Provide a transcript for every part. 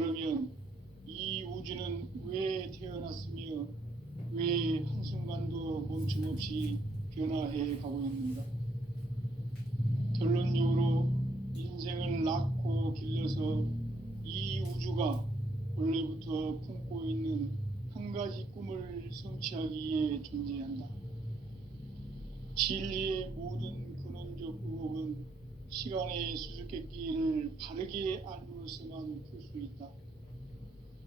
그러면 이 우주는 왜 태어났으며 왜 한순간도 멈춤없이 변화해 가고 있는가? 결론적으로 인생을 낳고 길러서 이 우주가 원래부터 품고 있는 한 가지 꿈을 성취하기 위해 존재한다. 진리의 모든 근원적 의혹은 시간의 수수께끼를 바르게 알므로서만 풀 수 있다.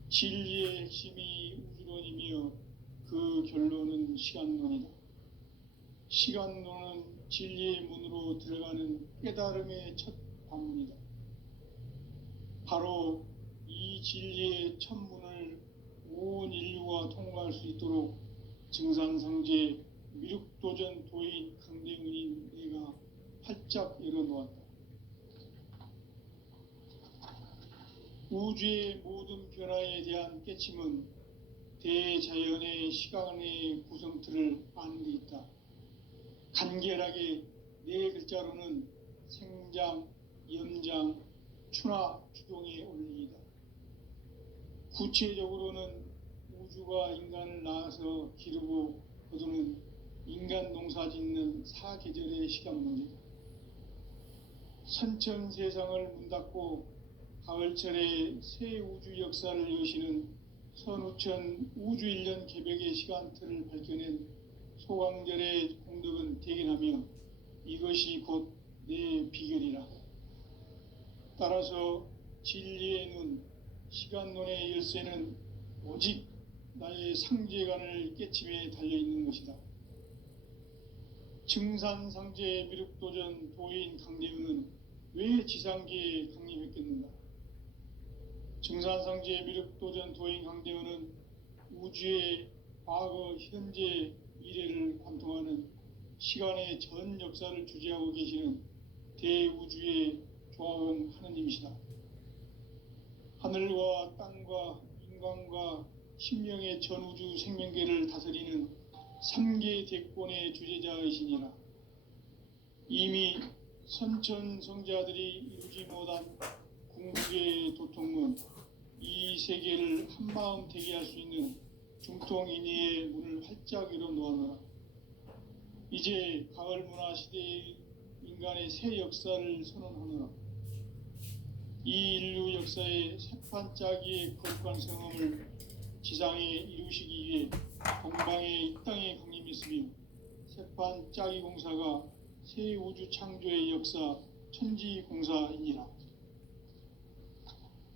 진리의 핵심이 우주론이며 그 결론은 시간론이다. 시간론은 진리의 문으로 들어가는 깨달음의 첫 관문이다. 바로 이 진리의 첫 문을 온 인류가 통과할 수 있도록 증산상제 미륵도전 도인 강대은인 내가 활짝 열어놓았다. 우주의 모든 변화에 대한 깨침은 대자연의 시간의 구성틀을 아는 데 있다. 간결하게 네 글자로는 생장, 염장, 추나 추동의 원리이다. 구체적으로는 우주가 인간을 낳아서 기르고 거두는 인간 농사 짓는 사계절의 시간 문제다. 선천 세상을 문 닫고 가을철에 새 우주 역사를 여시는 선우천 우주 1년 개벽의 시간틀을 밝혀낸 소강절의 공덕은 대견하며 이것이 곧 내 비결이라. 따라서 진리의 눈, 시간론의 열쇠는 오직 나의 상제관을 깨침에 달려있는 것이다. 증산상제 미륵도전 도인 강대은은 왜 지상계에 강림했겠는가? 증산상제 미륵도전 도인 강대은은 우주의 과거, 현재, 미래를 관통하는 시간의 전 역사를 주재하고 계시는 대우주의 조화원 하느님이시다. 하늘과 땅과 인간과 신명의 전우주 생명계를 다스리는 3계 대권의 주재자이시니라. 이미 선천성자들이 이루지 못한 궁극의 도통문, 이 세계를 한마음 되게 할 수 있는 중통인의의 문을 활짝 열어놓아노라. 이제 가을 문화 시대의 인간의 새 역사를 선언하노라. 이 인류 역사의 새판짜기의 거룩한 성험을 지상에 이루시기 위해 동방의 이 땅에 강림했으며 새판짜기 공사가 새 우주 창조의 역사 천지공사이니라.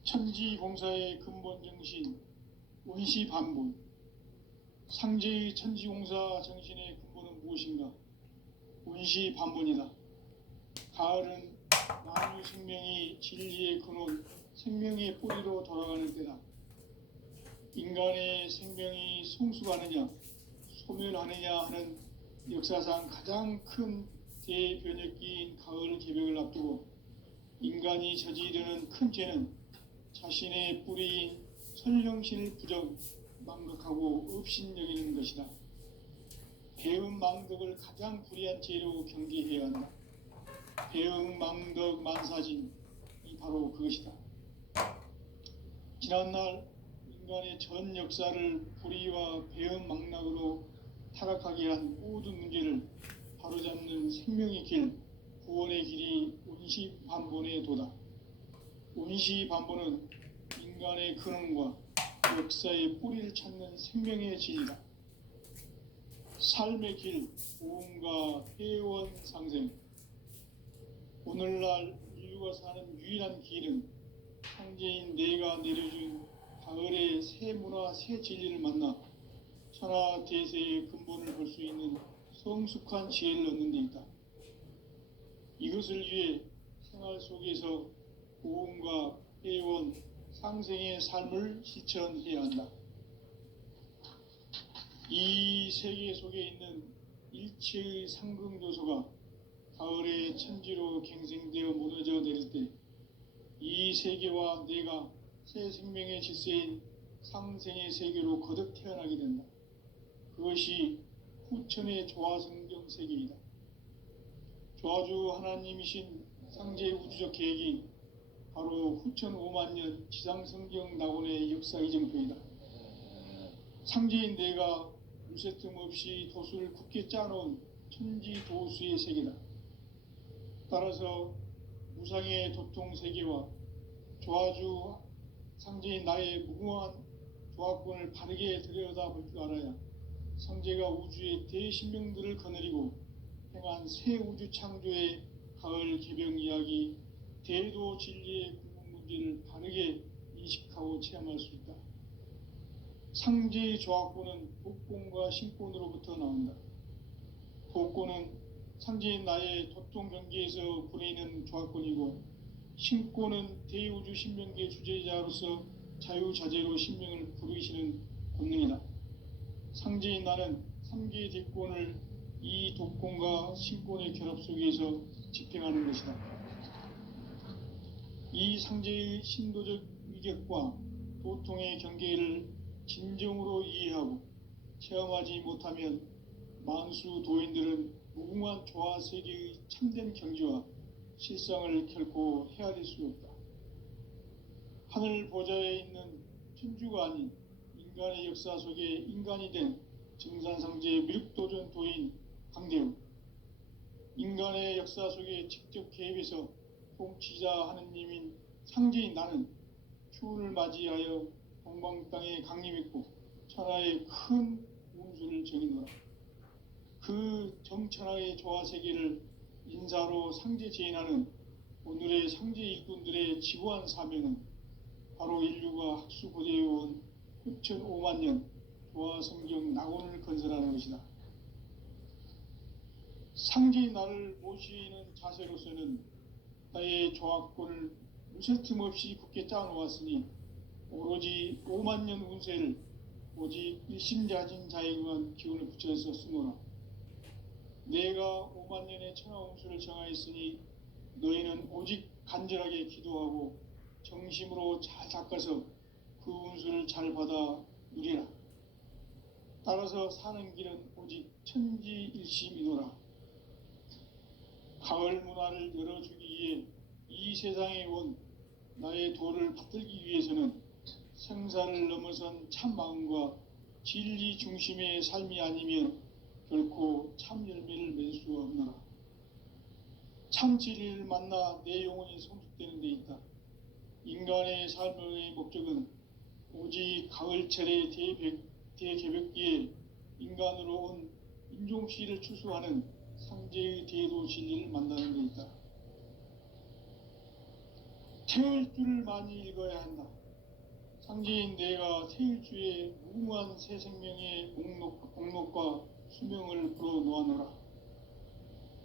천지공사의 근본 정신 운시반본, 상제의 천지공사 정신의 근본은 무엇인가? 운시반본이다. 가을은 만유 생명이 진리의 근원, 생명의 뿌리로 돌아가는 때다. 인간의 생명이 성숙하느냐, 소멸하느냐 하는 역사상 가장 큰 대변혁기인 가을 개벽을 앞두고 인간이 저지르는 큰 죄는 자신의 뿌리인 선령신을 부정, 망각하고 업신여기는 것이다. 배은망덕을 가장 불의한 죄로 경계해야 한다. 배은망덕 만사진이 바로 그것이다. 지난날 인간의 전 역사를 불의와 배은망락으로 타락하게 한 모든 문제를 바로잡는 생명의 길, 구원의 길이 운시반본의 도다. 운시반본은 인간의 근원과 역사의 뿌리를 찾는 생명의 진리다. 삶의 길, 보험과 회원 상생. 오늘날 인류가 사는 유일한 길은 황제인 내가 내려준 가을의 새 문화, 새 진리를 만나 천하 대세의 근본을 볼 수 있는 성숙한 지혜를 얻는 데 있다. 이것을 위해 생활 속에서 보험과 회원, 상생의 삶을 실천해야 한다. 이 세계 속에 있는 일체의 상승요소가 가을의 천지로 갱생되어 무너져 내릴 때 이 세계와 내가 새 생명의 질서인 상생의 세계로 거듭 태어나게 된다. 그것이 후천의 조화성경 세계이다. 조화주 하나님이신 상제 우주적 계획이 바로 후천 5만 년 지상성경 낙원의 역사 이정표이다. 상제인 내가 무쇠틈 없이 도수를 굳게 짜놓은 천지도수의 세계다. 따라서 무상의 도통 세계와 조화주 상제인 나의 무궁한 조합권을 바르게 들여다볼 줄 알아야 상제가 우주의 대신명들을 거느리고 행한 새 우주 창조의 가을 개병 이야기, 대도 진리의 궁극 문제를 바르게 인식하고 체험할 수 있다. 상제의 조합권은 복권과 신권으로부터 나온다. 복권은 상제인 나의 도통 경계에서 보내는 조합권이고, 신권은 대우주 신명계 주제자로서 자유자재로 신명을 부르시는 권능이다. 상제인 나는 3개의 대권을 이 독권과 신권의 결합 속에서 집행하는 것이다. 이 상제의 신도적 위격과 도통의 경계를 진정으로 이해하고 체험하지 못하면 만수 도인들은 무궁한 조화 세계의 참된 경지와 실상을 결코 헤아릴 수 없다. 하늘 보좌에 있는 천주가 아닌 인간의 역사 속에 인간이 된 증산상제 미륵도전 도인 강대우, 인간의 역사 속에 직접 개입해서 통치자 하느님인 상제인 나는 추운을 맞이하여 동방 땅에 강림했고 천하의 큰 운수를 정의노라. 그 정천하의 조화세계를 인사로 상제 제인하는 오늘의 상제 일꾼들의 지구한 사명은 바로 인류가 학수고대해온 6,5만 년 조화성경 낙원을 건설하는 것이다. 상제의 나를 모시는 자세로서는 나의 조합권을 무쇠틈 없이 굳게 짜놓았으니 오로지 5만 년 운세를 오직 일심자진 자에게만 기운을 붙여서 쓰노라. 내가 5만 년의 천하 운수를 정하였으니 너희는 오직 간절하게 기도하고 정심으로 잘 닦아서 그 운수를 잘 받아 누리라. 따라서 사는 길은 오직 천지일심이노라. 가을 문화를 열어주기 위해 이 세상에 온 나의 도를 받들기 위해서는 생사를 넘어선 참 마음과 진리 중심의 삶이 아니면 결코 참 열매를 맺을 수 없노라. 참 진리를 만나 내 영혼이 성숙되는 데 있다. 인간의 삶의 목적은 오직 가을철의 대개벽기에 인간으로 온 인종시를 추수하는 상제의 대도 진리를 만나는 데 있다. 태울 줄을 많이 읽어야 한다. 상제인 내가 태일주의 무궁한 새 생명의 공록과 수명을 불어놓아노라.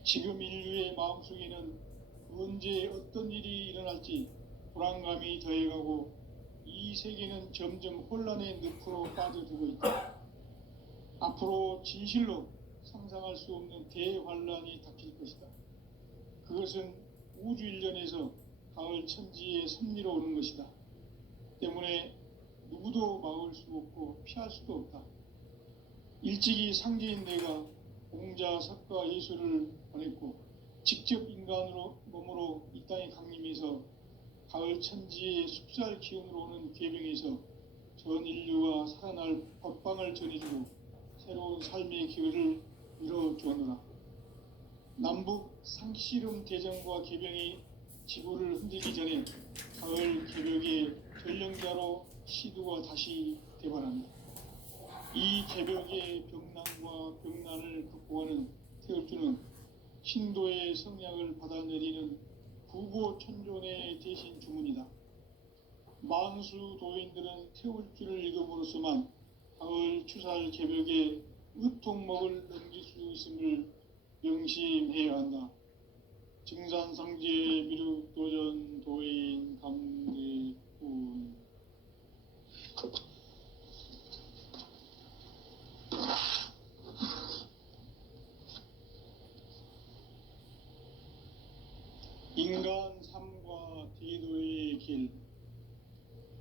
지금 인류의 마음속에는 언제 어떤 일이 일어날지 불안감이 더해가고 이 세계는 점점 혼란의 늪으로 빠져들고 있다. 앞으로 진실로 상상할 수 없는 대환란이 닥칠 것이다. 그것은 우주 일련에서 가을 천지의 섭리로 오는 것이다. 때문에 누구도 막을 수 없고 피할 수도 없다. 일찍이 상제인 내가 공자, 석가, 예수를 보냈고 직접 인간으로 몸으로 이 땅에 강림해서 가을 천지의 숲살 기운으로 오는 계병에서 전 인류가 살아날 법방을 전해주고 새로운 삶의 기회를 이뤄주었노라. 남북 상씨름 대전과 계병이 지구를 흔들기 전에 가을 개벽의 전령자로 시두가 다시 대발한다. 이 개벽의 병난과 병난을 극복하는 태울주는 신도의 성약을 받아내리는 구보천존의 대신 주문이다. 만수 도인들은 태울주를 읽음으로써만 가을 추살 개벽의 의통목을 넘길 수 있음을 명심해야 한다. 증산상제 미륵도전 도인 감대군. 인간 삶과 대도의 길.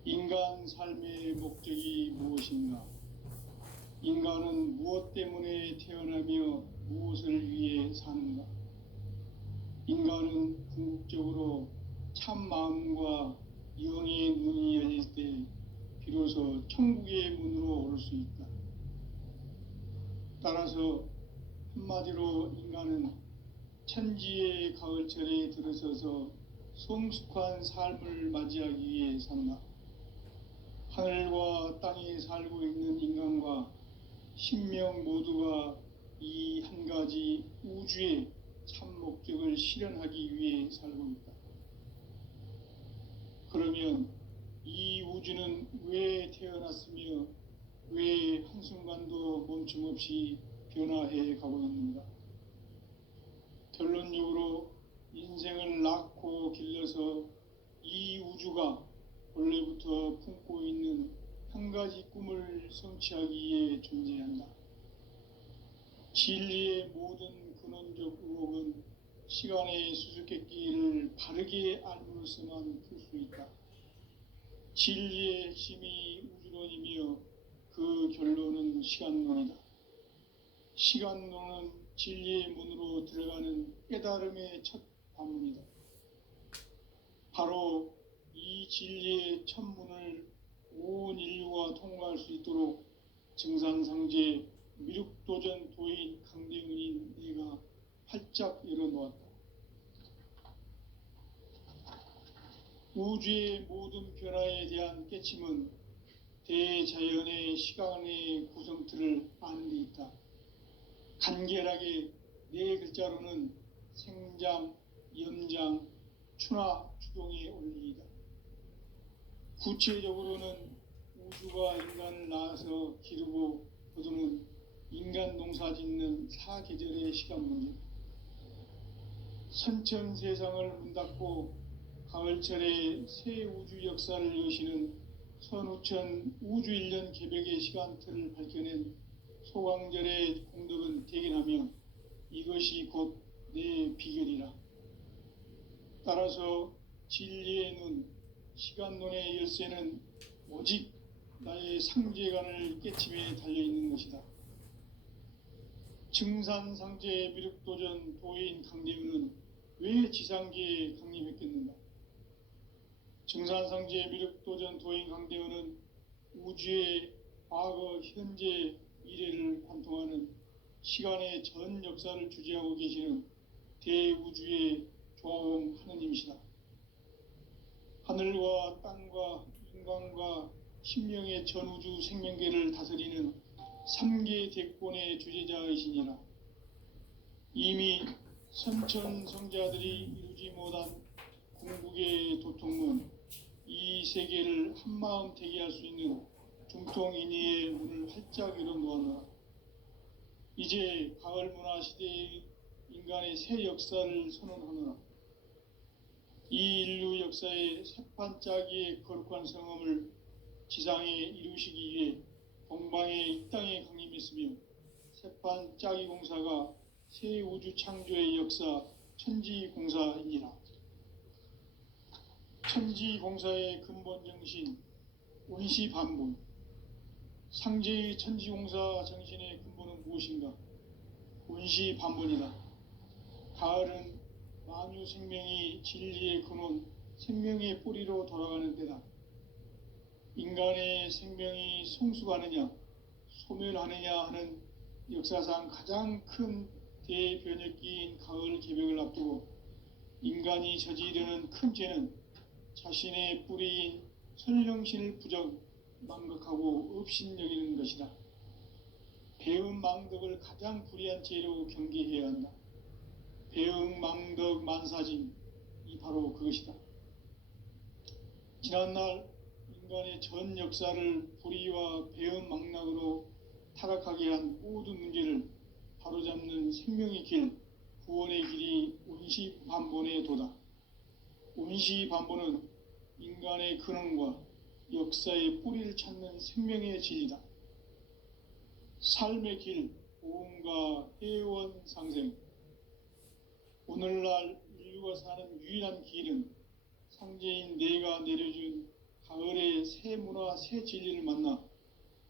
인간 삶의 목적이 무엇인가? 인간은 무엇 때문에 태어나며 무엇을 위해 사는가? 인간은 궁극적으로 참 마음과 영의 문이 열릴 때 비로소 천국의 문으로 오를 수 있다. 따라서 한마디로 인간은 천지의 가을철에 들어서서 성숙한 삶을 맞이하기 위해 산다. 하늘과 땅에 살고 있는 인간과 신명 모두가 이 한 가지 우주의 참 목적을 실현하기 위해 살고 있다. 그러면 이 우주는 왜 태어났으며 왜 한순간도 멈춤없이 변화해 가고 있는가? 결론적으로 인생을 낳고 길러서 이 우주가 원래부터 품고 있는 한 가지 꿈을 성취하기 위해 존재한다. 진리의 모든 근원적 의혹은 시간의 수수께끼를 바르게 알므로서만 풀 수 있다. 진리의 핵심이 우주론이며 그 결론은 시간론이다. 시간론은 진리의 문으로 들어가는 깨달음의 첫 관문이다. 바로 이 진리의 첫 문을 온 인류가 통과할 수 있도록 증산상제 미륵도전 도인 강대훈인 내가 활짝 열어놓았다. 우주의 모든 변화에 대한 깨침은 대자연의 시간의 구성틀을 아는 데 있다. 간결하게 네 글자로는 생장, 연장, 추나 추동의 원리이다. 구체적으로는 우주가 인간을 낳아서 기르고 거두는 인간 농사 짓는 사계절의 시간 문제. 선천 세상을 문 닫고 가을철에 새 우주 역사를 여시는 선우천 우주 1년 개벽의 시간틀을 밝혀낸 소강절의 공덕은 대견하며 이것이 곧 내 비결이라. 따라서 진리의 눈, 시간론의 열쇠는 오직 나의 상제관을 깨침에 달려있는 것이다. 증산상제 미륵도전 도인 강대훈은 왜 지상계에 강림했겠는가? 증산상제 미륵도전 도인 강대훈은 우주의 과거, 현재, 미래를 관통하는 시간의 전 역사를 주재하고 계시는 대우주의 조화음 하느님이시다. 하늘과 땅과 인간과 신명의 전우주 생명계를 다스리는 3계 대권의 주제자이시니라. 이미 선천성자들이 이루지 못한 궁극의 도통문, 이 세계를 한마음 되게 할 수 있는 중통인의의 문을 활짝 열어놓았노라. 이제 가을 문화 시대의 인간의 새 역사를 선언하노라. 이 인류 역사의 새판짜기의 거룩한 성험을 지상에 이루시기 위해 동방의 이 땅에 강림했으며 새판짜기 공사가 새 우주 창조의 역사 천지공사이니라. 천지공사의 근본 정신 원시반분. 상제의 천지공사 정신의 근본은 무엇인가? 원시반분이다. 가을은 만유 생명이 진리의 근원, 생명의 뿌리로 돌아가는 때다. 인간의 생명이 성숙하느냐, 소멸하느냐 하는 역사상 가장 큰 대변혁기인 가을 개벽을 앞두고 인간이 저지르는 큰 죄는 자신의 뿌리인 선령신을 부정, 망각하고 업신여기는 것이다. 배은망덕을 가장 불의한 죄로 경계해야 한다. 배은망덕 만사짐, 이 바로 그것이다. 지난날 인간의 전 역사를 불의와 배은망락으로 타락하게 한 모든 문제를 바로잡는 생명의 길, 구원의 길이 온시반본의 도다. 온시반본은 인간의 근원과 역사의 뿌리를 찾는 생명의 진리다. 삶의 길, 보험과 해원 상생. 오늘날 인류가 사는 유일한 길은 상제인 내가 내려준 가을의 새 문화, 새 진리를 만나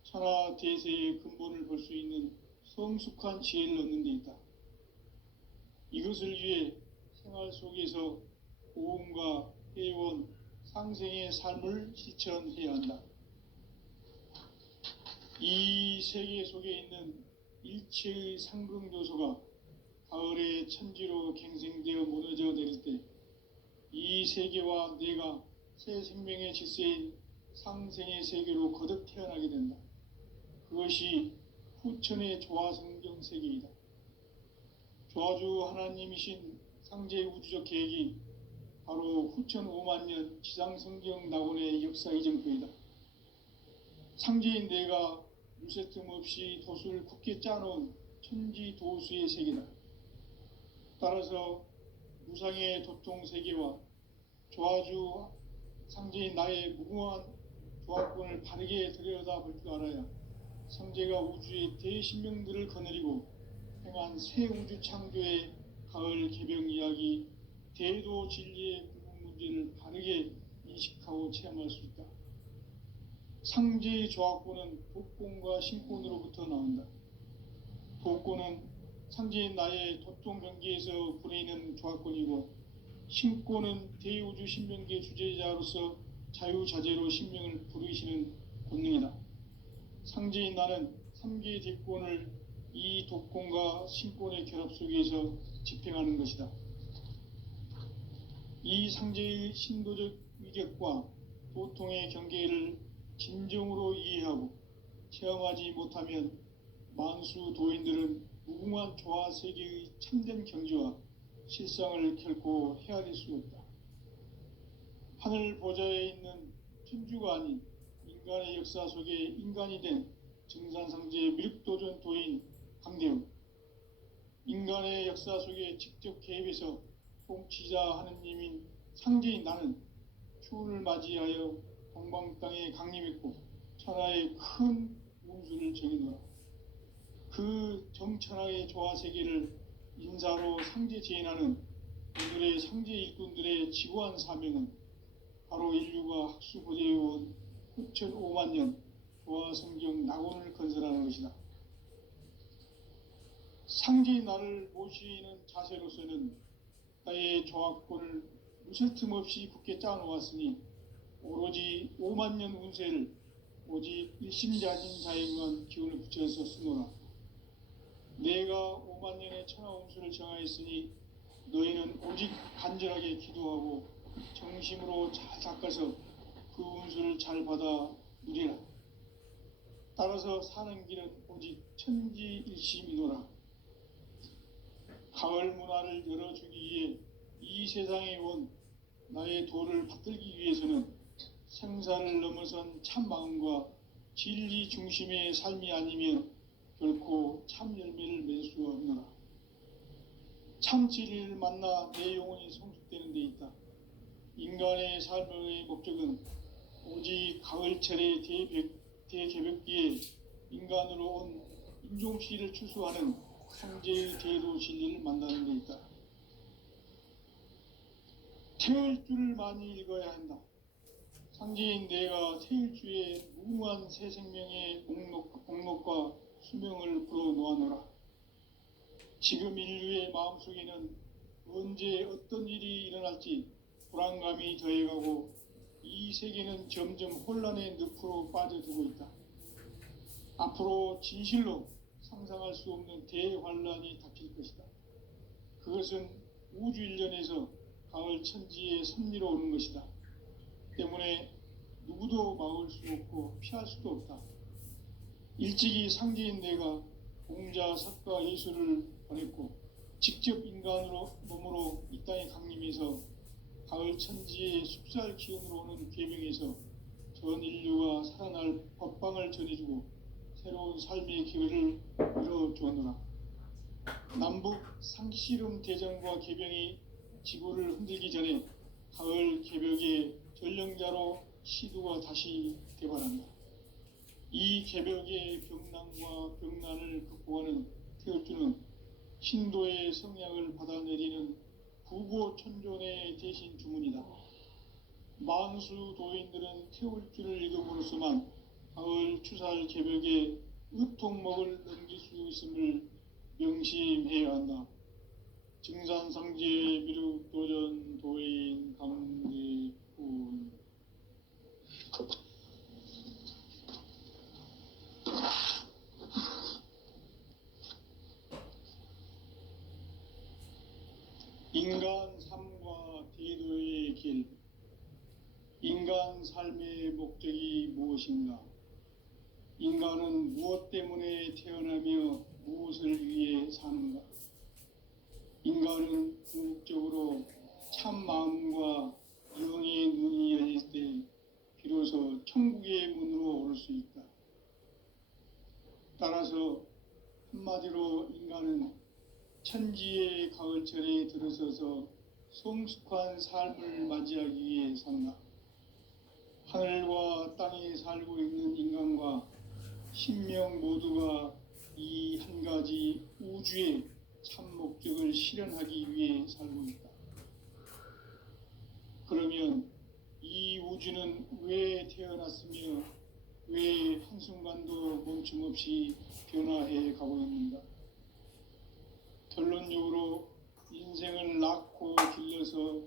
천하 대세의 근본을 볼 수 있는 성숙한 지혜를 얻는 데 있다. 이것을 위해 생활 속에서 보험과 해온 상생의 삶을 실천해야 한다. 이 세계 속에 있는 일체의 상승요소가 가을의 천지로 갱생되어 무너져 내릴 때 이 세계와 내가 새 생명의 질서인 상생의 세계로 거듭 태어나게 된다. 그것이 후천의 조화성경 세계이다. 조화주 하나님이신 상제의 우주적 계획이 바로 후천 5만 년 지상성경 낙원의 역사 이전표이다. 상제인 내가 무쇠 틈 없이 돛을 굳게 짜놓은 천지 도수의 세계다. 따라서 무상의 도통 세계와 조화주 상제인 나의 무궁한 조화권을 바르게 들여다볼 줄 알아야 상제가 우주의 대신명들을 거느리고 행한 새 우주 창조의 가을 개병 이야기, 대도 진리의 궁극 문제를 바르게 인식하고 체험할 수 있다. 상제의 조화권은 독권과 신권으로부터 나온다. 독권은 상제인 나의 도통 경계에서 부리는 조화권이고, 신권은 대우주 신명계 주제자로서 자유자재로 신명을 부르시는 권능이다. 상제인 나는 3개의 대권을 이 독권과 신권의 결합 속에서 집행하는 것이다. 이 상제의 신도적 위격과 도통의 경계를 진정으로 이해하고 체험하지 못하면 만수 도인들은 무궁한 조화 세계의 참된 경지와 실상을 결코 헤아릴 수 없다. 하늘 보좌에 있는 천주가 아닌 인간의 역사 속에 인간이 된 증산상제의 미륵도전 도인 강대웅, 인간의 역사 속에 직접 개입해서 통치자 하느님인 상제인 나는 추운을 맞이하여 동방 땅에 강림했고 천하의 큰 운수를 정해놓아 그 정천하의 조화 세계를 인사로 상제 제인하는 오늘의 상제 일꾼들의 지구한 사명은 바로 인류가 학수고대해온 후천 5만 년 조화 성경 낙원을 건설하는 것이다. 상제인 나를 모시는 자세로서는 나의 조화권을 무쇠 틈 없이 굳게 짜놓았으니 오로지 5만 년 운세를 오직 일심자진 자에게만 기운을 붙여서 쓰노라. 내가 5만 년의 천하 운수를 정하였으니 너희는 오직 간절하게 기도하고 정심으로 잘 닦아서 그 운수를 잘 받아 누리라. 따라서 사는 길은 오직 천지일심이노라. 가을 문화를 열어주기 위해 이 세상에 온 나의 도를 받들기 위해서는 생사를 넘어선 참 마음과 진리 중심의 삶이 아니면 결코 참 열매를 맺을 수 없노라. 참 진리를 만나 내 영혼이 성숙되는 데 있다. 인간의 삶의 목적은 오직 가을철의 대개벽기에 인간으로 온 인종씨를 추수하는 상제의 대도 진리를 만나는 데 있다. 태을 줄을 많이 읽어야 한다. 상제인 내가 태일주의 무궁한 새 생명의 목록과 수명을 불어놓아노라. 지금 인류의 마음속에는 언제 어떤 일이 일어날지 불안감이 더해가고 이 세계는 점점 혼란의 늪으로 빠져들고 있다. 앞으로 진실로 상상할 수 없는 대환란이 닥칠 것이다. 그것은 우주 일련에서 가을 천지의 섭리로 오는 것이다. 때문에 누구도 막을 수 없고 피할 수도 없다. 일찍이 상제인 내가 공자, 석가, 예수를 보냈고 직접 인간으로 몸으로 이 땅에 강림해서 가을 천지의 숲살 기운으로 오는 계명에서 전 인류가 살아날 법방을 전해주고 새로운 삶의 기회를 열어주었노라. 남북 상씨름 대전과 개병이 지구를 흔들기 전에 가을 개벽의 전령자로 시두가 다시 개발한다. 이 개벽의 병난과 병난을 극복하는 태울주는 신도의 성향을 받아내리는 부고천존의 대신 주문이다. 만수 도인들은 태울주를 읽음으로써만 가을 추살 개벽에 의통목을 넘길 수 있음을 명심해야 한다. 증산상제 미륵도전 도인 강대훈. 인간 삶과 대도의 길. 인간 삶의 목적이 무엇인가? 인간은 무엇 때문에 태어나며 무엇을 위해 사는가? 인간은 궁극적으로 참 마음과 영의 눈이 열릴 때 비로소 천국의 문으로 올 수 있다. 따라서 한마디로 인간은 천지의 가을철에 들어서서 성숙한 삶을 맞이하기 위해 산다. 하늘과 땅에 살고 있는 인간과 신명 모두가 이 한 가지 우주의 참 목적을 실현하기 위해 살고 있다. 그러면 이 우주는 왜 태어났으며 왜 한순간도 멈춤없이 변화해 가고 있는가? 결론적으로 인생을 낳고 길러서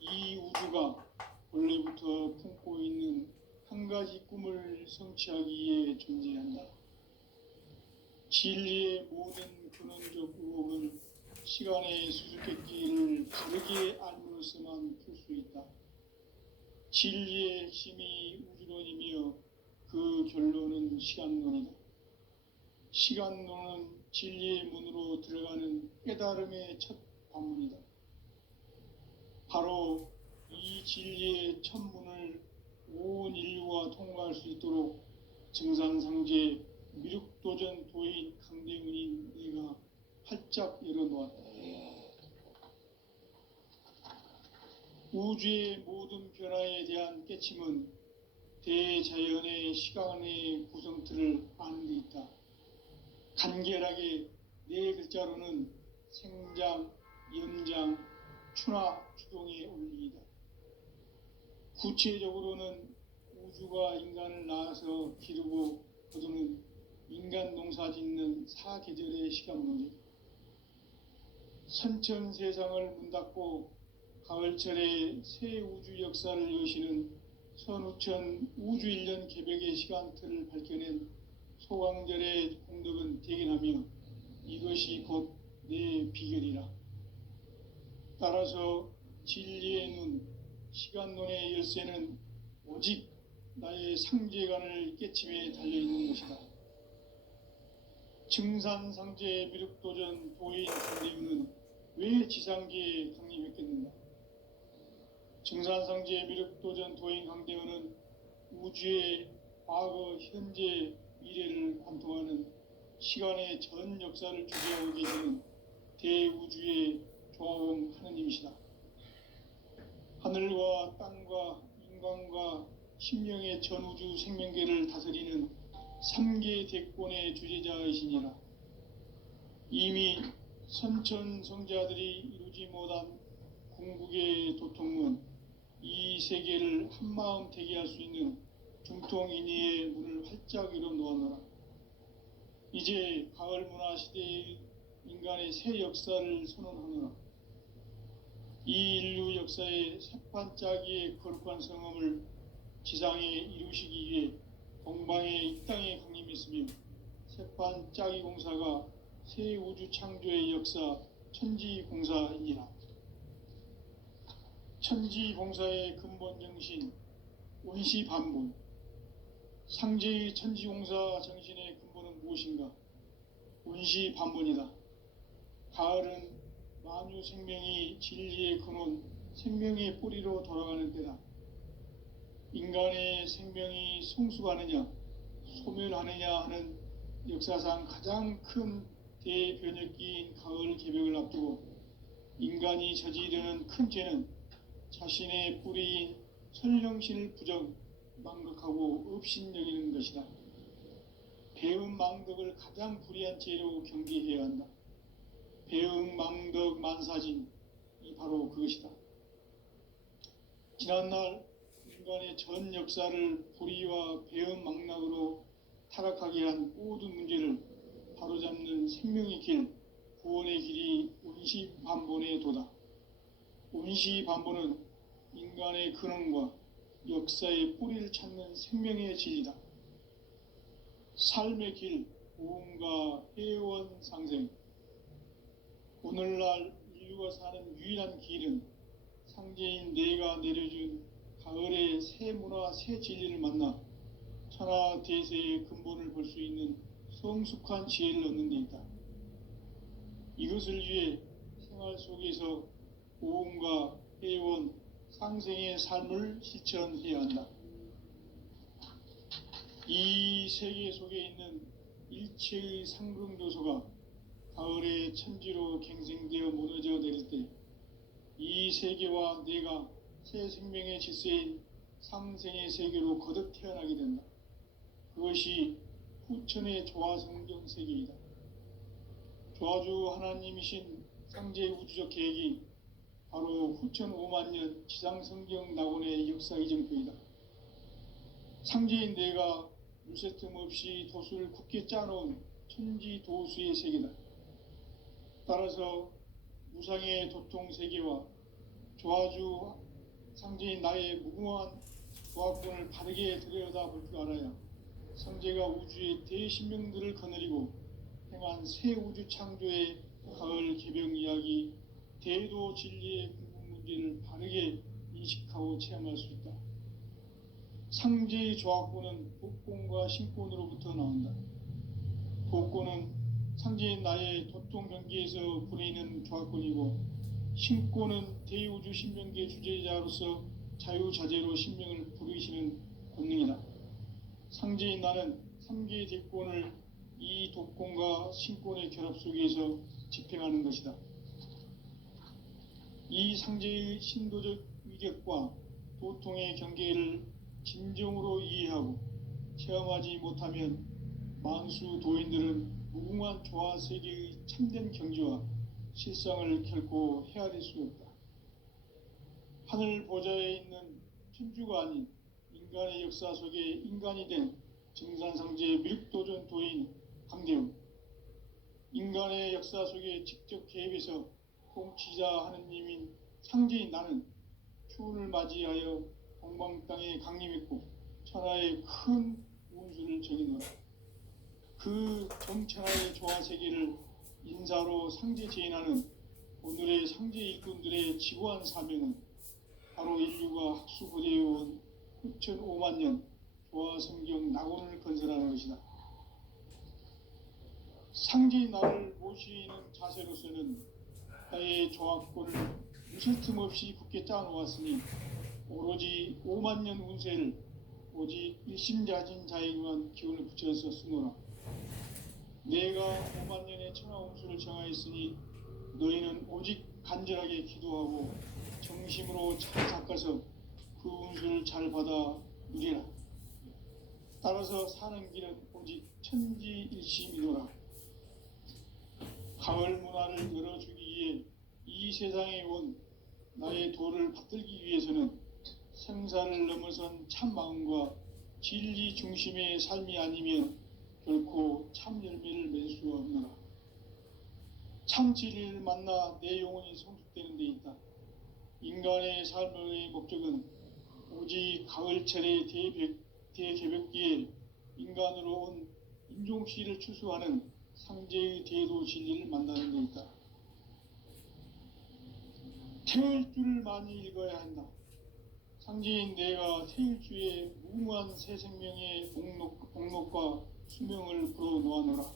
이 우주가 원래부터 품고 있는 한 가지 꿈을 성취하기 위해 존재한다. 진리의 모든 근원적 의혹은 시간의 수수께끼를 바르게 알므로서만 풀 수 있다. 진리의 핵심이 우주론이며 그 결론은 시간론이다. 시간론은 진리의 문으로 들어가는 깨달음의 첫 관문이다. 바로 이 진리의 첫 문을 온 인류가 통과할 수 있도록 증산상제 미륵도전 도인 강대훈인 내가 활짝 열어놓았다. 우주의 모든 변화에 대한 깨침은 대자연의 시간의 구성틀을 아는 데 있다. 간결하게 네 글자로는 생장, 연장, 추나 추동의 원리이다. 구체적으로는 우주가 인간을 낳아서 기르고 거두는 인간 농사 짓는 사계절의 시간론이다. 선천 세상을 문 닫고 가을철에 새 우주 역사를 여시는 선우천 우주 1년 개벽의 시간틀을 밝혀낸 소강절의 공덕은 대견하며 이것이 곧 내 비결이라. 따라서 진리의 눈, 시간론의 열쇠는 오직 나의 상제관을 깨침에 달려있는 것이다. 증산상제 미륵도전 도인 강대훈은 왜 지상계에 강림했겠는가? 증산상제 미륵도전 도인 강대훈은 우주의 과거, 현재, 미래를 관통하는 시간의 전 역사를 주재하고 계시는 대우주의 조화원 하느님이시다. 하늘과 땅과 인간과 신명의 전우주 생명계를 다스리는 3계 대권의 주제자이시니라. 이미 선천성자들이 이루지 못한 궁극의 도통문, 이 세계를 한마음 되게 할 수 있는 중통인의의 문을 활짝 열어놓았노라. 이제 가을 문화 시대의 인간의 새 역사를 선언하노라. 이 인류 역사의 새판짜기의 거룩한 성함을 지상에 이루시기 위해 동방의 이 땅에 강림했으며 새판짜기 공사가 새 우주 창조의 역사 천지공사이니라. 천지공사의 근본 정신 원시반본. 상제의 천지공사 정신의 근본은 무엇인가? 원시반본이다. 가을은 만유 생명이 진리의 근원, 생명의 뿌리로 돌아가는 때다. 인간의 생명이 성숙하느냐, 소멸하느냐 하는 역사상 가장 큰 대변혁기인 가을 개벽을 앞두고 인간이 저지르는 큰 죄는 자신의 뿌리인 설령신을 부정, 망각하고 업신여기는 것이다. 배음 망덕을 가장 불의한 죄로 경계해야 한다. 배음 망덕 만사진, 이 바로 그것이다. 지난날 인간의 전 역사를 불의와 배음 망락으로 타락하게 한 모든 문제를 바로잡는 생명의 길, 구원의 길이 운시반본에 도다. 운시반본은 인간의 근원과 역사의 뿌리를 찾는 생명의 진리다. 삶의 길, 보험과 회원 상생. 오늘날 인류가 사는 유일한 길은 상제인 내가 내려준 가을의 새 문화, 새 진리를 만나 천하 대세의 근본을 볼 수 있는 성숙한 지혜를 얻는 데 있다. 이것을 위해 생활 속에서 보험과 회원, 상생의 삶을 실천해야 한다. 이 세계 속에 있는 일체의 상금 요소가 가을의 천지로 갱생되어 무너져 내릴 때 이 세계와 내가 새 생명의 질서인 상생의 세계로 거듭 태어나게 된다. 그것이 후천의 조화성경 세계이다. 조화주 하나님이신 상제 우주적 계획이 바로 후천 5만 년 지상성경 낙원의 역사 이정표이다. 상제인 내가 물새 틈 없이 도수를 굳게 짜놓은 천지 도수의 세계다. 따라서 무상의 도통 세계와 조화주 상제인 나의 무궁한 조화권을 바르게 들여다볼 줄 알아야 상제가 우주의 대신명들을 거느리고 행한 새 우주 창조의 가을 개병 이야기, 대도 진리의 궁극 문제를 바르게 인식하고 체험할 수 있다. 상제의 조화권은 복권과 신권으로부터 나온다. 복권은 상제인 나의 도통 경계에서 부리는 조화권이고, 신권은 대우주 신명계 주제자로서 자유자재로 신명을 부르시는 권능이다. 상제인 나는 3개의 대권을 이 독권과 신권의 결합 속에서 집행하는 것이다. 이 상제의 신도적 위격과 도통의 경계를 진정으로 이해하고 체험하지 못하면 만수 도인들은 무궁한 조화 세계의 참된 경지와 실상을 결코 헤아릴 수 없다. 하늘 보좌에 있는 천주가 아닌 인간의 역사 속에 인간이 된 정산상제 밀도전 도인 강대웅, 인간의 역사 속에 직접 개입해서 통치자 하느님인 상제인 나는 추운을 맞이하여 동방 땅에 강림했고 천하의 큰 운수를 정해놓았다. 그 정천하의 조화 세계를 인사로 상제 제인하는 오늘의 상제 일꾼들의 지고한 사명은 바로 인류가 학수고대해온 후천 5만 년 조화 성경 낙원을 건설하는 것이다. 상제인 나를 모시는 자세로서는 나의 조화권을 무슨 틈 없이 굳게 짜놓았으니 오로지 5만 년 운세를 오직 일심자진 자에게만 기운을 붙여서 쓰노라. 내가 5만 년의 천하 운수를 정하였으니 너희는 오직 간절하게 기도하고 정심으로 잘 닦아서 그 운수를 잘 받아 누리라. 따라서 사는 길은 오직 천지일심이노라. 가을 문화를 열어주기 위해 이 세상에 온 나의 도를 받들기 위해서는 생사를 넘어선 참 마음과 진리 중심의 삶이 아니면 결코 참 열매를 맺을 수가 없노라. 참 진리를 만나 내 영혼이 성숙되는 데 있다. 인간의 삶의 목적은 오직 가을철의 대개벽기에 인간으로 온 인종씨를 추수하는 상제의 대도 진리를 만나는 데 있다. 태일 줄을 많이 읽어야 한다. 상제인 내가 태일주의 무궁한 새 생명의 복록과 수명을 불어놓아노라.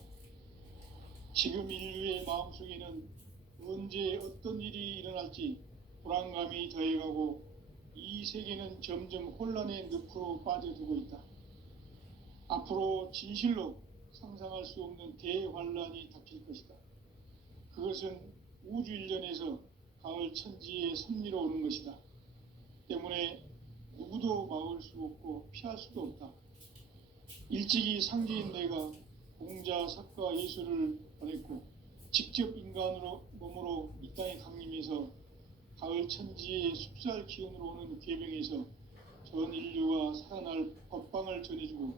지금 인류의 마음속에는 언제 어떤 일이 일어날지 불안감이 더해가고 이 세계는 점점 혼란의 늪으로 빠져들고 있다. 앞으로 진실로 상상할 수 없는 대환란이 닥칠 것이다. 그것은 우주 일련에서 가을 천지의 섭리로 오는 것이다. 때문에 누구도 막을 수 없고 피할 수도 없다. 일찍이 상제인 내가 공자, 석가, 예수를 보냈고 직접 인간으로 몸으로 이 땅에 강림해서 가을 천지의 숲살 기운으로 오는 계명에서 전 인류가 살아날 법방을 전해주고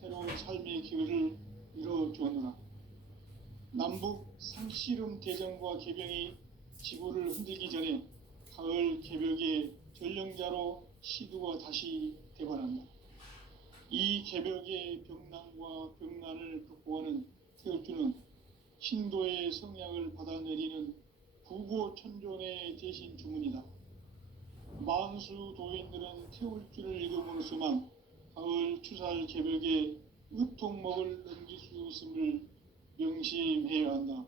새로운 삶의 기회를 이뤄주었노라. 남북 상씨름 대전과 개병이 지구를 흔들기 전에 가을 개벽의 전령자로 시두가 다시 대발한다. 이 개벽의 병난과 병난을 극복하는 태울주는 신도의 성약을 받아내리는 부고천존의 대신 주문이다. 만수 도인들은 태울주를 읽음으로써만 가을 추살 개벽의 의통목을 넘길 수 있음을 명심해야 한다.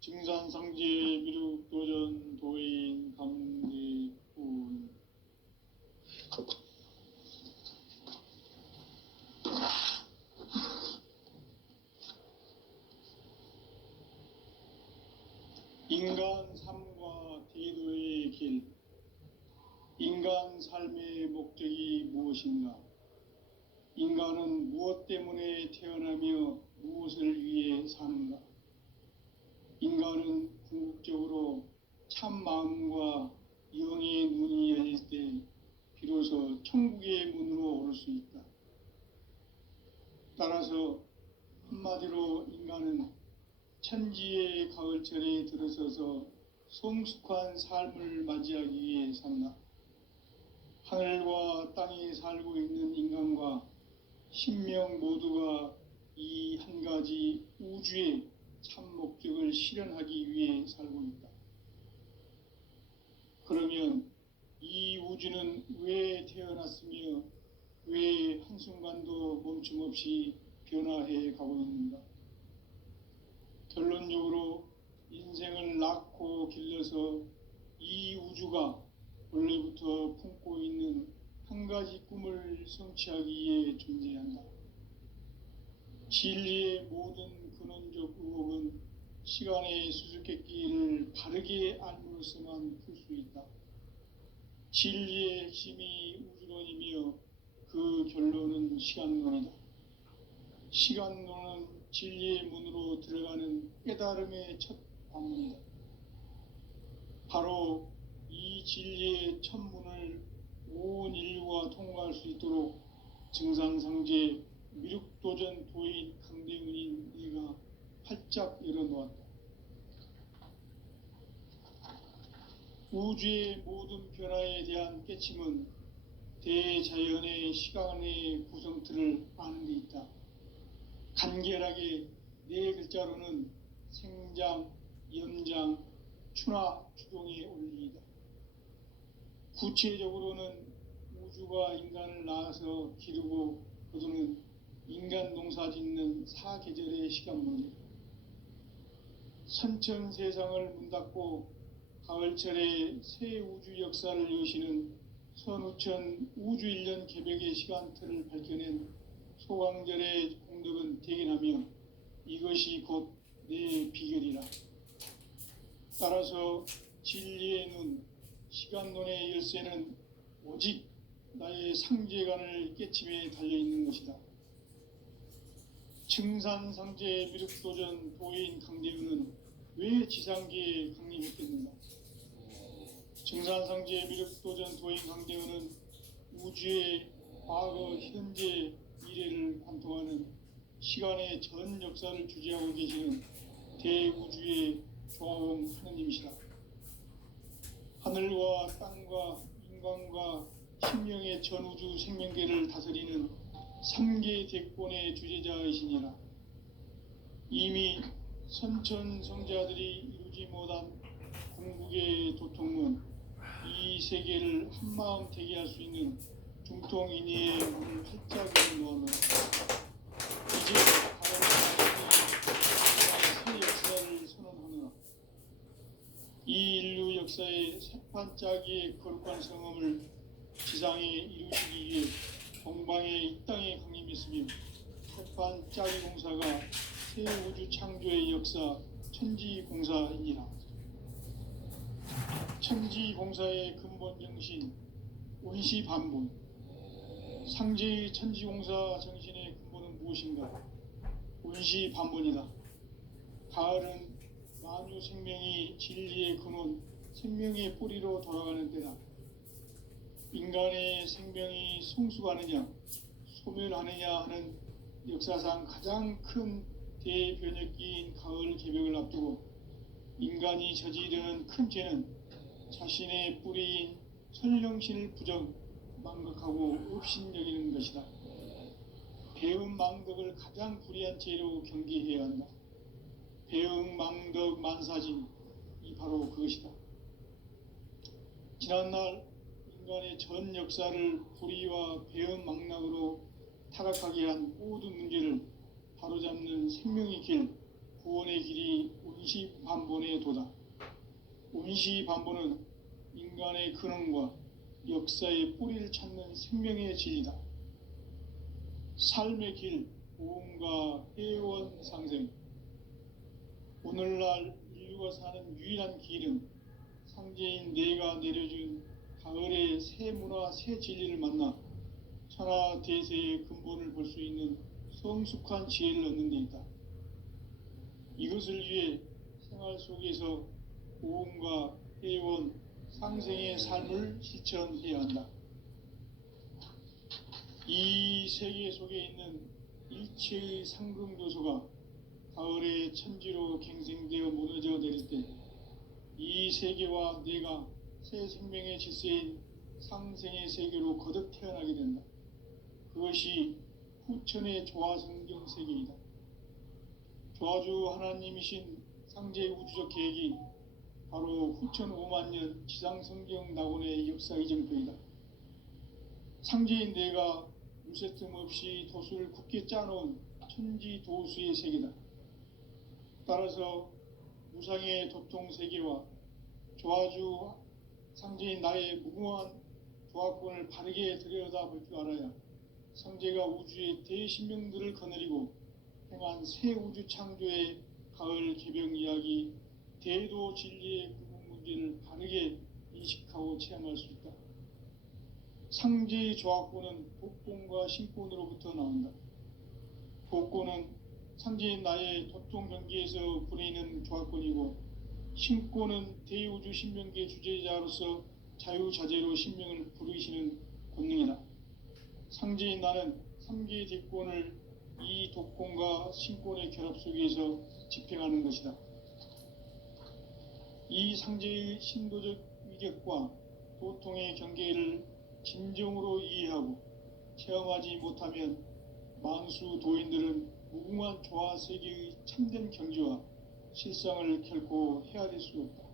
증산상제 미륵도전 도인 감대군. 인간 삶과 대도의 길. 인간 삶의 목적이 무엇인가? 인간은 무엇 때문에 태어나며 무엇을 위해 사는가? 인간은 궁극적으로 참 마음과 영의 눈이 열릴 때 비로소 천국의 문으로 오를 수 있다. 따라서 한마디로 인간은 천지의 가을철에 들어서서 성숙한 삶을 맞이하기 위해 산다. 하늘과 땅에 살고 있는 인간과 신명 모두가 이 한 가지 우주의 참 목적을 실현하기 위해 살고 있다. 그러면 이 우주는 왜 태어났으며 왜 한순간도 멈춤없이 변화해 가고 있는가? 결론적으로 인생을 낳고 길러서 이 우주가 원래부터 품고 있는 한 가지 꿈을 성취하기 위해 존재한다. 진리의 모든 근원적 의혹은 시간의 수수께끼를 바르게 알므로서만 풀 수 있다. 진리의 핵심이 우주론이며 그 결론은 시간론이다. 시간론은 진리의 문으로 들어가는 깨달음의 첫 관문이다. 바로 이 진리의 첫 문을 온 인류가 통과할 수 있도록 증산상제 미륵도전 도인 강대훈인 네가 활짝 열어놓았다. 우주의 모든 변화에 대한 깨침은 대자연의 시간의 구성틀을 아는 데 있다. 간결하게 네 글자로는 생장, 염장, 추나 추동의 원리이다. 구체적으로는 우주가 인간을 낳아서 기르고 거두는 인간 농사 짓는 사계절의 시간 문제. 선천 세상을 문 닫고 가을철에 새 우주 역사를 여시는 선우천 우주 1년 개벽의 시간틀을 밝혀낸 소강절의 공덕은 대견하며 이것이 곧 내 비결이라. 따라서 진리의 눈, 시간론의 열쇠는 오직 나의 상제관을 깨침에 달려있는 것이다. 증산상제 미륵도전 도인 강대훈은 왜 지상계에 강림했겠는가? 증산상제 미륵도전 도인 강대훈은 우주의 과거, 현재, 미래를 관통하는 시간의 전 역사를 주재하고 계시는 대우주의 조화봉 하느님이시다. 하늘과 땅과 인간과 신명의 전우주 생명계를 다스리는 3계 대권의 주제자이시니라. 이미 선천성자들이 이루지 못한 궁극의 도통문, 이 세계를 한마음 되게 할 수 있는 중통인의의 문을 활짝 열어놓으며 이제 가을 새 역사를 선언하며 이 인류 역사의 새판짜기의 거룩한 성험을 지상에 이루시기 위해 동방의 이 땅에 강림했으며 새판짜기 공사가 새 우주 창조의 역사 천지공사이니라. 천지공사의 근본 정신 원시반분, 상제의 천지공사 정신의 근본은 무엇인가? 원시반분이다. 가을은 만유 생명이 진리의 근원, 생명의 뿌리로 돌아가는 때다. 인간의 생명이 성숙하느냐, 소멸하느냐 하는 역사상 가장 큰 대변혁기인 가을 개벽을 앞두고 인간이 저지르는 큰 죄는 자신의 뿌리인 선령신을 망각하고 업신여기는 것이다. 배음 망덕을 가장 불의한 죄로 경계해야 한다. 배음 망덕 만사진이 바로 그것이다. 지난날 인간의 전 역사를 불의와 배음 망락으로 타락하게 한 모든 문제를 바로잡는 생명의 길, 구원의 길이 운시반본의 도다. 운시반본은 인간의 근원과 역사의 뿌리를 찾는 생명의 진리다. 삶의 길, 보험과 회원 상생. 오늘날 인류가 사는 유일한 길은 상제인 내가 내려준 가을의 새 문화, 새 진리를 만나 천하 대세의 근본을 볼 수 있는 성숙한 지혜를 얻는 데 있다. 이것을 위해 생활 속에서 보험과 회원, 상생의 삶을 실천해야 한다. 이 세계 속에 있는 일체의 상승조소가 가을의 천지로 갱생되어 무너져 내릴 때 이 세계와 내가 새 생명의 질서인 상생의 세계로 거듭 태어나게 된다. 그것이 후천의 조화성경 세계이다. 조화주 하나님이신 상제 우주적 계획이 바로 후천 5만년 지상성경 낙원의 역사 이정표이다. 상제인 내가 무쇠틈 없이 도수를 굳게 짜놓은 천지 도수의 세계다. 따라서 무상의 도통 세계와 조화주 상제인 나의 무궁한 조화권을 바르게 들여다볼 줄 알아야 상제가 우주의 대신명들을 거느리고 행한 새 우주 창조의 가을 개벽 이야기, 대도 진리의 구분 문제를 바르게 인식하고 체험할 수 있다. 상제의 조화권은 복권과 신권으로부터 나온다. 복권은 상제인 나의 도통 경계에서 부리는 조화권이고, 신권은 대우주 신명계 주제자로서 자유자재로 신명을 부르시는 권능이다. 상제인 나는 3개의 대권을 이 독권과 신권의 결합 속에서 집행하는 것이다. 이 상제의 신도적 위격과 도통의 경계를 진정으로 이해하고 체험하지 못하면 만수 도인들은 무궁한 조화 세계의 참된 경지와 실상을 결코 헤아릴 수 없다.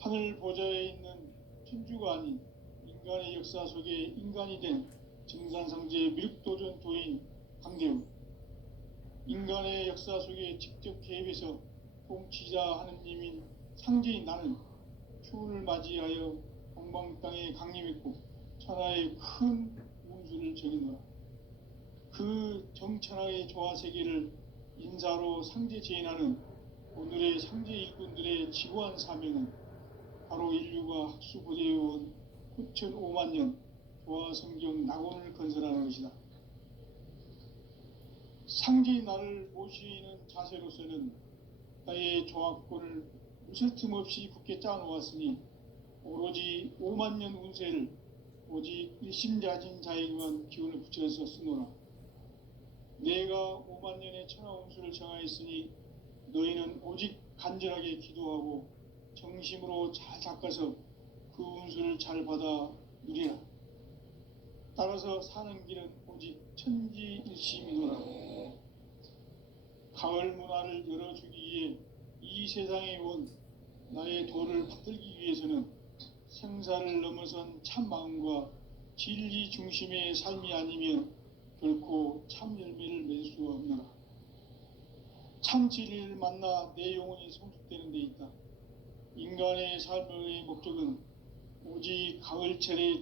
하늘 보좌에 있는 천주가 아닌 인간의 역사 속에 인간이 된 증산상제 미륵도전 도인 강대우, 인간의 역사 속에 직접 개입해서 통치자 하느님인 상제인 나는 추운을 맞이하여 동방 땅에 강림했고 천하의 큰 운수를 적이노라. 그 정천하의 조화세계를 인사로 상제 제인하는 오늘의 상제 일꾼들의 지구한 사명은 바로 인류가 학수보대해온 후천 5만년 조화성경 낙원을 건설하는 것이다. 상제인 나를 모시는 자세로서는 나의 조화권을 무쇠틈 없이 굳게 짜놓았으니 오로지 5만년 운세를 오직 일심자진 자에게만 기운을 붙여서 쓰노라. 내가 5만년의 천하 운수를 정하였으니 너희는 오직 간절하게 기도하고 정심으로 잘 닦아서 그 운수를 잘 받아 누리라. 따라서 사는 길은 오직 천지일심이노라. 가을 문화를 열어주기 위해 이 세상에 온 나의 도를 받들기 위해서는 생사를 넘어선 참 마음과 진리 중심의 삶이 아니면 결코 참 열매를 맺을 수가 없노라. 참 진리를 만나 내 영혼이 성숙되는 데 있다. 인간의 삶의 목적은 오직 가을철의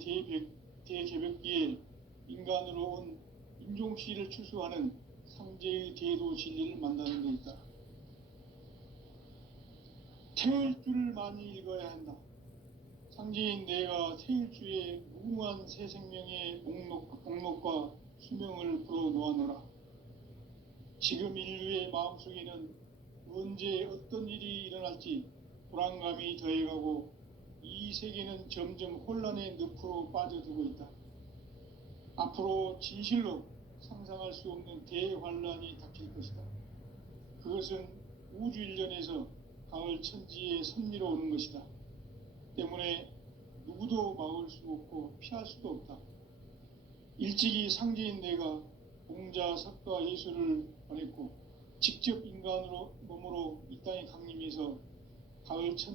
대개벽기에 인간으로 온 인종시를 추수하는 상제의 대도 진리를 만나는 데 있다. 태일주를 많이 읽어야 한다. 상제인 내가 태일주의 무궁한 새 생명의 목록과 수명을 불어놓아노라. 지금 인류의 마음속에는 언제 어떤 일이 일어날지 불안감이 더해가고 이 세계는 점점 혼란의 늪으로 빠져들고 있다. 앞으로 진실로 상상할 수 없는 대환란이 닥칠 것이다. 그것은 우주 일련에서 가을 천지의 섭리로 오는 것이다. 때문에 누구도 막을 수 없고 피할 수도 없다. 일찍이 상제인 내가 공자, 석가, 예수를 보냈고 직접 인간으로 몸으로 이 땅에 강림해서 가을 천